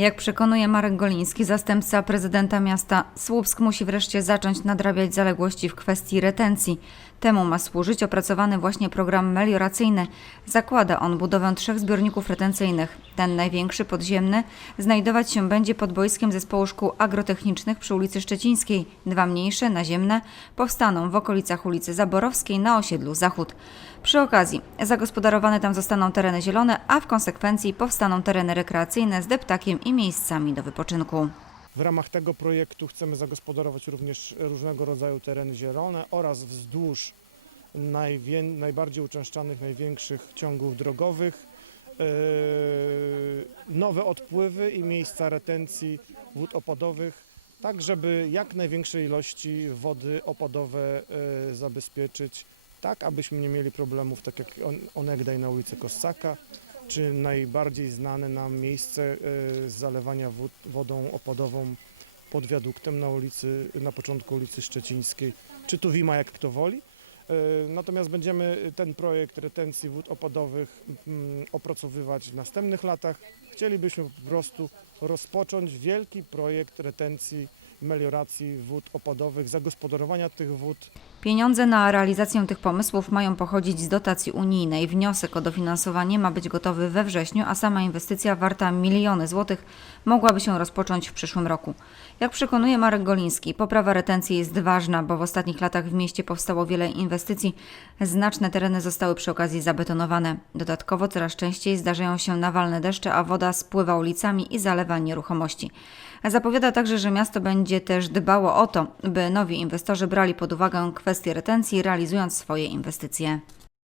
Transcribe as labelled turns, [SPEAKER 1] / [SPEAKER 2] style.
[SPEAKER 1] Jak przekonuje Marek Goliński, zastępca prezydenta miasta, Słupsk musi wreszcie zacząć nadrabiać zaległości w kwestii retencji. Temu ma służyć opracowany właśnie program melioracyjny. Zakłada on budowę trzech zbiorników retencyjnych. Ten największy, podziemny, znajdować się będzie pod boiskiem zespołu szkół agrotechnicznych przy ulicy Szczecińskiej. Dwa mniejsze, naziemne, powstaną w okolicach ulicy Zaborowskiej na osiedlu Zachód. Przy okazji zagospodarowane tam zostaną tereny zielone, a w konsekwencji powstaną tereny rekreacyjne z deptakiem i miejscami do wypoczynku.
[SPEAKER 2] W ramach tego projektu chcemy zagospodarować również różnego rodzaju tereny zielone oraz wzdłuż najbardziej uczęszczanych, największych ciągów drogowych yy, nowe odpływy i miejsca retencji wód opadowych, tak żeby jak największej ilości wody opadowe yy, zabezpieczyć, tak abyśmy nie mieli problemów, tak jak on, onegdaj na ulicy Kossaka, czy najbardziej znane nam miejsce y, zalewania wód, wodą opadową pod wiaduktem na ulicy, na początku ulicy Szczecińskiej, czy tu Wima, jak kto woli. Y, Natomiast będziemy ten projekt retencji wód opadowych mm, opracowywać w następnych latach. Chcielibyśmy po prostu rozpocząć wielki projekt retencji, melioracji wód opadowych, zagospodarowania tych wód
[SPEAKER 1] Pieniądze na realizację tych pomysłów mają pochodzić z dotacji unijnej. Wniosek o dofinansowanie ma być gotowy we wrześniu, a sama inwestycja warta miliony złotych mogłaby się rozpocząć w przyszłym roku. Jak przekonuje Marek Goliński, poprawa retencji jest ważna, bo w ostatnich latach w mieście powstało wiele inwestycji. Znaczne tereny zostały przy okazji zabetonowane. Dodatkowo coraz częściej zdarzają się nawalne deszcze, a woda spływa ulicami i zalewa nieruchomości. Zapowiada także, że miasto będzie też dbało o to, by nowi inwestorzy brali pod uwagę kwestie retencji, realizując swoje inwestycje.